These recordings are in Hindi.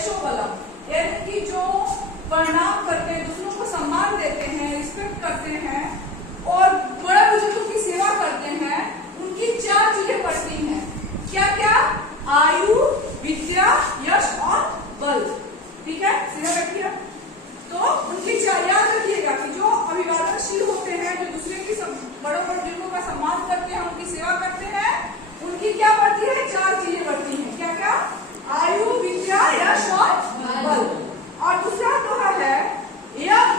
यशोबलम, यानी कि जो प्रणाम करते हैं, दूसरों को सम्मान देते हैं, रिस्पेक्ट करते हैं और बड़े बुजुर्गों की सेवा करते हैं, उनकी 4 चीजें बढ़ती हैं। क्या क्या? आयु, विद्या, यश और बल। ठीक है, सीधा रखिए। तो उनकी 4 याद रखिएगा कि जो अभिवादनशील होते हैं, जो दूसरे की बड़ों बुजुर्गों का सम्मान करते हैं, उनकी सेवा करते हैं, उनकी क्या बढ़ती है? 4 चीजें बढ़ती हैं। क्या क्या? आयु, विद्या, यश और बल। और दूसरा दोहा है यम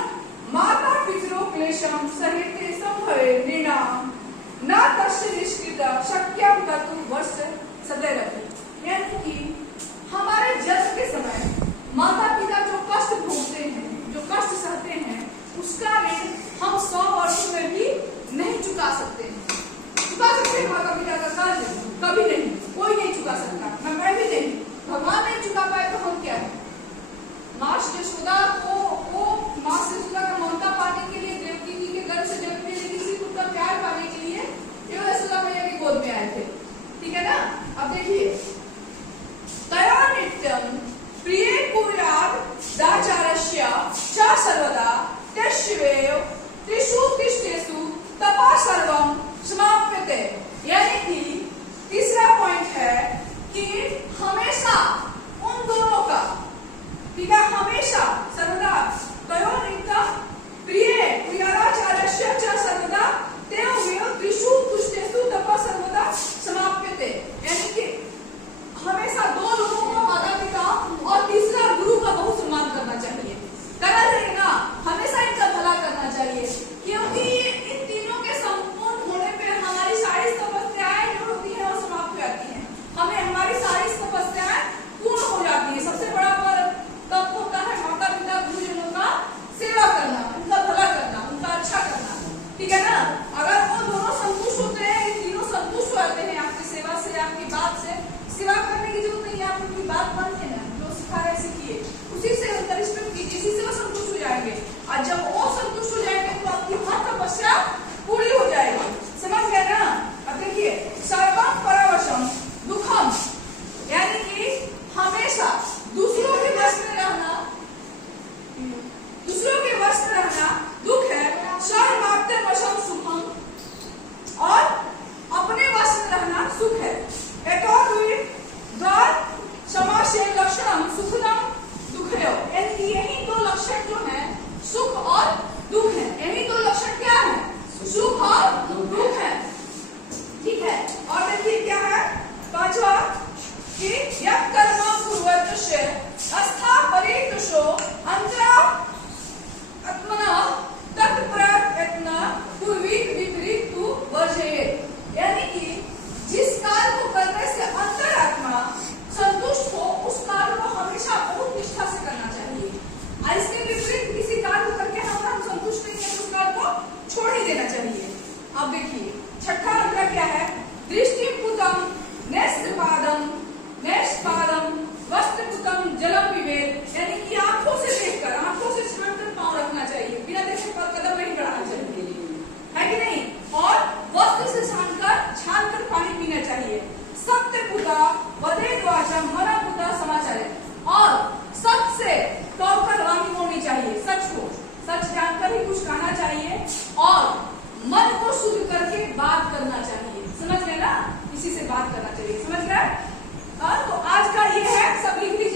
माता पितरो क्लेशम सहिते संभवे नृणाम न तस्य निष्कृत शक्यम कर्तुम वर्ष सदैव। यानी कि हमारे जन्म के समय माता पिता जो कष्ट भोगते हैं, जो कष्ट सहते हैं, उसका ऋण हम 100 वर्षों में भी नहीं चुका सकते हैं। चुका सकते हैं माता पिता का कर्ज? कभी नहीं, कोई नहीं चुका सकता, मैं भी नहीं। भगवान नहीं चुका पाए तो हम क्या है? माँ यशोदा को माँ यशोदा का ममता पाने के लिए देवकी जी के गर्भ से जन्म लिए, लेकिन सिर्फ उनका प्यार पाने के लिए केवल यशोदा मैया की गोद में आए थे। ठीक है ना? अब देखिए, तया नित्यम प्रिय कुर्याद दाचारस्य च सर्वदा तस्यैव त्रिषु तिष्ठेषु तपा सर्वं समाप्यते। यानी कि तीसरा पॉइंट है कि हमेशा उन दोनों का, ठीक है, हमेशा सर्वदा तयो नित्यम प्रिय कुर्यादाचारस्य च सर्वदा तयोमेव त्रिषु तिष्ठेषु तपा सर्वदा समाप्यते। यानी कि हमेशा 2 लोगों को, माता पिता और तीसरा गुरु का बहुत सम्मान करना चाहिए। करना चाहिए ना? हमेशा इनका भला करना चाहिए, क्योंकि इन तीनों के संपूर्ण होने पे हमारी सारी तपस्याएं जो होती है वो समाप्त हो जाती हैं। हमें हमारी सारी तपस्याएं पूर्ण हो जाती है। सबसे बड़ा तप होता है माता पिता गुरुजनों का सेवा करना, उनका भला करना, उनका अच्छा करना। ठीक है ना? अगर वो दोनों संतुष्ट होते हैं, इन तीनों संतुष्ट होते हैं आपकी सेवा से, आपकी बात से, सेवा करने की जरूरत नहीं है, आप उनकी बात मानिए ना, जो सिखा रहे सीखिए, उसी से उनका रिस्पेक्ट कीजिए, इसी से वो संतुष्ट हो जाएंगे। और जब वो संतुष्ट हो जाएंगे तो आपकी हर तपस्या पूरी हो जाएगी। समझ गए ना? अब देखिए, सर्वम परवशम दुखम, यानी कि हमेशा दूसरों के वश में रहना, दूसरों के वश में रहना दुख है। सर्वमाप्ते वशम सुखम, और अपने वश में रहना सुख है। एक और समाशय लक्षणम सुखदम दुखयो, यानी यही 2 लक्षण जो है सुख और दुख है। यही 2 लक्षण क्या है? सुख और दुख है। ठीक है, और देखिए क्या है 5वां कि यत् कर्म कुर्वतस्य अस्था परितुषो अंतरा आत्मना तत्प्रयत्न पूर्विक विपरीत तु वर्जयेत्। यानी कि जिस कार्य को करने से अंतरात्मा संतुष्ट हो, उस कार्य को हमेशा बहुत निष्ठा से करना चाहिए। और इसके विपरीत किसी कार्य को करके हम संतुष्ट नहीं है तो उस कार्य को छोड़ ही देना चाहिए। अब देखिए 6ठा अंतर क्या है? दृष्टिपुतम नेस्पादम वस्त्रपुतम जलम विवेद, यानी कि आंखों से देखकर, आंखों से छिपकर पांव रखना चाहिए, बिना देखे पर कदम नहीं बढ़ाना चाहिए, है कि नहीं? और वस्त्र से छानकर पानी पीना चाहिए। सत्यपुता वदेत वाचम मनापुता समाचारे, और सच से कहकर वाणी होनी चाहिए, सच को सच जानकर ही कुछ कहना चाहिए, और मन को शुद्ध करके बात करना चाहिए। समझ गए ना? इसी से बात करना चाहिए। समझ गए? तो आज का ये है, सब लिख लीजिए।